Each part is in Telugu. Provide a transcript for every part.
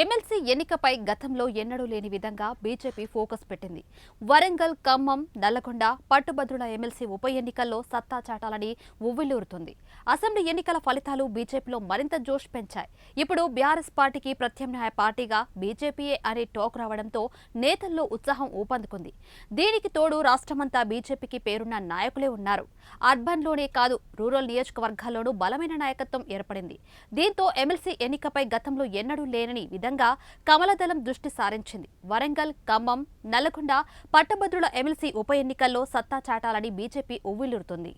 ఎమ్మెల్సీ ఎన్నికపై గతంలో ఎన్నడూ లేని విధంగా బీజేపీ ఫోకస్ పెట్టింది. వరంగల్, ఖమ్మం, నల్లగొండ పట్టుభద్రుల ఎమ్మెల్సీ ఉప ఎన్నికల్లో సత్తా చాటాలని ఉవ్విళ్లూరుతుంది. అసెంబ్లీ ఎన్నికల ఫలితాలు బీజేపీలో మరింత జోష్ పెంచాయి. ఇప్పుడు బీఆర్ఎస్ పార్టీకి ప్రత్యామ్నాయ పార్టీగా బీజేపీయే అనే టాక్ రావడంతో నేతల్లో ఉత్సాహం ఊపందుకుంది. దీనికి తోడు రాష్ట్రమంతా బీజేపీకి పేరున్న నాయకులే ఉన్నారు. అర్బన్లోనే కాదు, రూరల్ నియోజకవర్గాల్లోనూ బలమైన నాయకత్వం ఏర్పడింది. దీంతో ఎమ్మెల్సీ ఎన్నికపై గతంలో ఎన్నడూ లేనని విధంగా కమలదళం దృష్టి సారించింది. వరంగల్, ఖమ్మం, నల్లగొండ పట్టభద్రుల ఎమ్మెల్సీ ఉప ఎన్నికల్లో సత్తా చాటాలని బీజేపీ ఉవ్విళ్లూరుతుంది.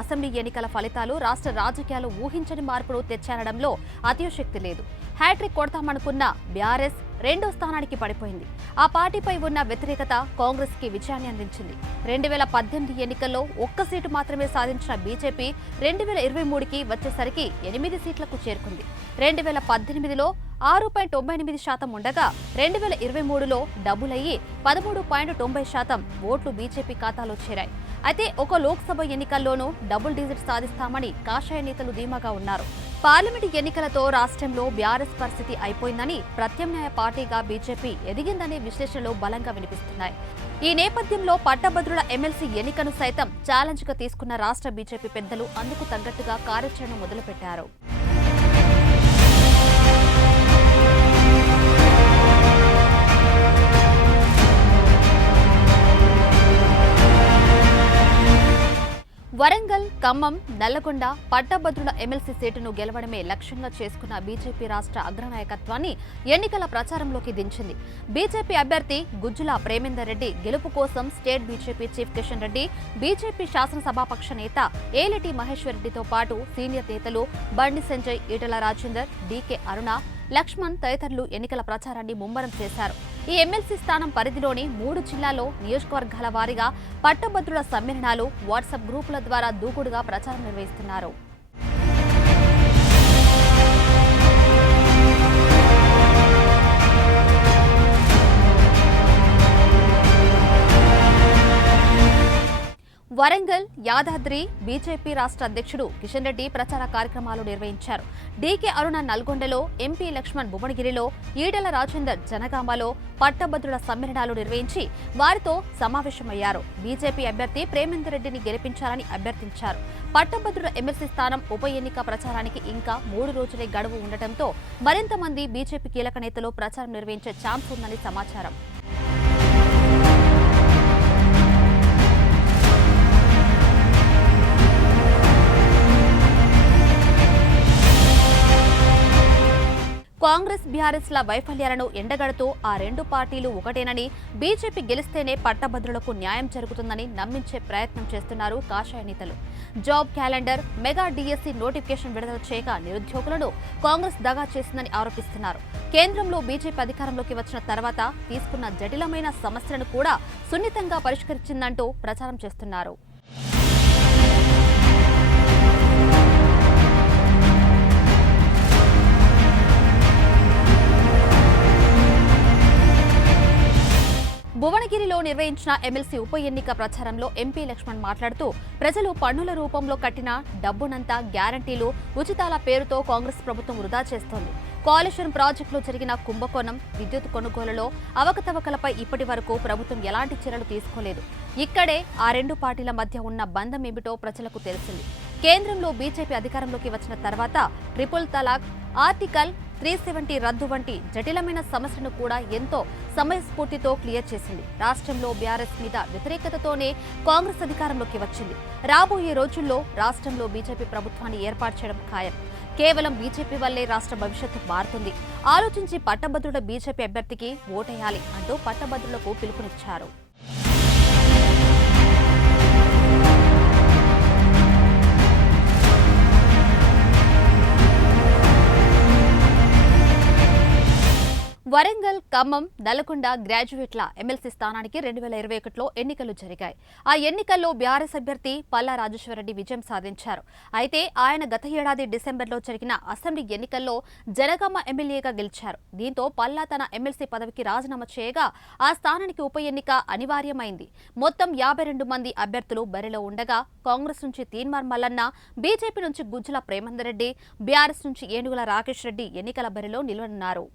అసెంబ్లీ ఎన్నికల ఫలితాలు రాష్ట్ర రాజకీయాలు ఊహించని మార్పును తెచ్చానడంలో అతిశయోక్తి లేదు. హ్యాట్రిక్ కొడతామనుకున్న బీఆర్ఎస్ రెండో స్థానానికి పడిపోయింది. ఆ పార్టీపై ఉన్న వ్యతిరేకత కాంగ్రెస్ కి విజయాన్ని అందించింది. 2018 ఎన్నికల్లో ఒక్క సీటు మాత్రమే సాధించిన బీజేపీ 2023కి వచ్చేసరికి 8 సీట్లకు చేరుకుంది. 2018లో 6.98% ఉండగా 2023లో డబుల్ అయ్యి 13.90% ఓట్లు బీజేపీ ఖాతాలో చేరాయి. అయితే ఒక లోక్సభ ఎన్నికల్లోనూ డబుల్ డిజిట్ సాధిస్తామని కాషాయ నేతలు ధీమాగా ఉన్నారు. పార్లమెంటు ఎన్నికలతో రాష్ట్రంలో బీఆర్ఎస్ పరిస్థితి అయిపోయిందని, ప్రత్యామ్నాయ పార్టీగా బీజేపీ ఎదిగిందనే విశ్లేషణలు బలంగా వినిపిస్తున్నాయి. ఈ నేపథ్యంలో పట్టభద్రుల ఎమ్మెల్సీ ఎన్నికను సైతం ఛాలెంజ్గా తీసుకున్న రాష్ట్ర బీజేపీ పెద్దలు అందుకు తగ్గట్టుగా కార్యాచరణ మొదలుపెట్టారు. వరంగల్, ఖమ్మం, నల్లగొండ పట్టభద్రుల ఎమ్మెల్సీ సీటును గెలవడమే లక్ష్యంగా చేసుకున్న బీజేపీ రాష్ట్ర అగ్రనాయకత్వాన్ని ఎన్నికల ప్రచారంలోకి దించింది. బీజేపీ అభ్యర్థి గుజ్జుల ప్రేమేందర్ రెడ్డి గెలుపు కోసం state BJP chief Kishan Reddy, BJP శాసనసభాపక్ష నేత ఏలేటి మహేశ్వర్ రెడ్డితో పాటు సీనియర్ నేతలు బండి సంజయ్, ఈటల రాజేందర్, డీకే అరుణ, లక్ష్మణ్ తదితరులు ఎన్నికల ప్రచారాన్ని ముమ్మరం చేశారు. ఈ ఎమ్మెల్సీ స్థానం పరిధిలోని 3 జిల్లాల్లో నియోజకవర్గాల వారీగా పట్టభద్రుల సమ్మేళనాలు, వాట్సాప్ గ్రూపుల ద్వారా దూకుడుగా ప్రచారం నిర్వహిస్తున్నారు. వరంగల్, యాదాద్రి బీజేపీ రాష్ట్ర అధ్యక్షుడు కిషన్ రెడ్డి ప్రచార కార్యక్రమాలు నిర్వహించారు. డీకే అరుణ నల్గొండలో, ఎంపీ లక్ష్మణ్ భువనగిరిలో, ఈటల రాజేందర్ జనగామలో పట్టభద్రుల సమ్మేళనాలు నిర్వహించి వారితో సమావేశమయ్యారు. బీజేపీ అభ్యర్థి ప్రేమేందర్ రెడ్డిని గెలిపించాలని అభ్యర్థించారు. పట్టభద్రుల ఎమ్మెల్సీ స్థానం ఉప ఎన్నిక ప్రచారానికి ఇంకా 3 రోజులే గడువు ఉండటంతో మరింత మంది బీజేపీ కీలక నేతలు ప్రచారం నిర్వహించే ఛాన్స్ ఉందని సమాచారం. కాంగ్రెస్, బీఆర్ఎస్ల వైఫల్యాలను ఎండగడుతూ ఆ 2 పార్టీలు ఒకటేనని, బీజేపీ గెలిస్తేనే పట్టభద్రులకు న్యాయం జరుగుతుందని నమ్మించే ప్రయత్నం చేస్తున్నారు కాషాయ నేతలు. Job calendar, mega DSC notification విడుదల చేయక నిరుద్యోగులను కాంగ్రెస్ దగా చేసిందని ఆరోపిస్తున్నారు. కేంద్రంలో బీజేపీ అధికారంలోకి వచ్చిన తర్వాత తీసుకున్న జటిలమైన సమస్యలను కూడా సున్నితంగా పరిష్కరించిందంటూ ప్రచారం చేస్తున్నారు. భువనగిరిలో నిర్వహించిన ఎమ్మెల్సీ ఉప ఎన్నిక ప్రచారంలో ఎంపీ లక్ష్మణ్ మాట్లాడుతూ, ప్రజలు పన్నుల రూపంలో కట్టిన డబ్బునంతా గ్యారంటీలు, ఉచితాల పేరుతో కాంగ్రెస్ ప్రభుత్వం వృధా చేస్తోంది. కాళేశ్వరం ప్రాజెక్టులో జరిగిన కుంభకోణం, విద్యుత్ కొనుగోలులో అవకతవకలపై ఇప్పటి వరకు ప్రభుత్వం ఎలాంటి చర్యలు తీసుకోలేదు. ఇక్కడే ఆ 2 పార్టీల మధ్య ఉన్న బంధం ఏమిటో ప్రజలకు తెలిసింది. కేంద్రంలో బీజేపీ అధికారంలోకి వచ్చిన తర్వాత ట్రిపుల్ తలాక్, ఆర్టికల్ 370 రద్దు వంటి జటిలమైన సమస్యను కూడా ఎంతో సమయస్ఫూర్తితో క్లియర్ చేసింది. రాష్ట్రంలో బీఆర్ఎస్ మీద వ్యతిరేకతతోనే కాంగ్రెస్ అధికారంలోకి వచ్చింది. రాబోయే రోజుల్లో రాష్ట్రంలో బీజేపీ ప్రభుత్వాన్ని ఏర్పాటు చేయడం ఖాయం. కేవలం బీజేపీ వల్లే రాష్ట్ర భవిష్యత్తు మారుతుంది. ఆలోచించి పట్టభద్రుల బీజేపీ అభ్యర్థికి ఓటేయాలి అంటూ పట్టభద్రులకు పిలుపునిచ్చారు. వరంగల్, ఖమ్మం, నల్గొండ గ్రాడ్యుయేట్ల ఎమ్మెల్సీ స్థానానికి 2021లో ఎన్నికలు జరిగాయి. ఆ ఎన్నికల్లో బీఆర్ఎస్ అభ్యర్థి పల్లా రాజేశ్వరరెడ్డి విజయం సాధించారు. అయితే ఆయన గత ఏడాది డిసెంబర్లో జరిగిన అసెంబ్లీ ఎన్నికల్లో జనగామ ఎమ్మెల్యేగా గెలిచారు. దీంతో పల్లా తన ఎమ్మెల్సీ పదవికి రాజీనామా చేయగా ఆ స్థానానికి ఉప ఎన్నిక అనివార్యమైంది. మొత్తం 52 మంది అభ్యర్థులు బరిలో ఉండగా కాంగ్రెస్ నుంచి తీన్మార్ మల్లన్న, బీజేపీ నుంచి గుజ్జల ప్రేమందర్ రెడ్డి, బీఆర్ఎస్ నుంచి ఏనుగుల రాకేష్ రెడ్డి ఎన్నికల బరిలో నిలవనున్నారు.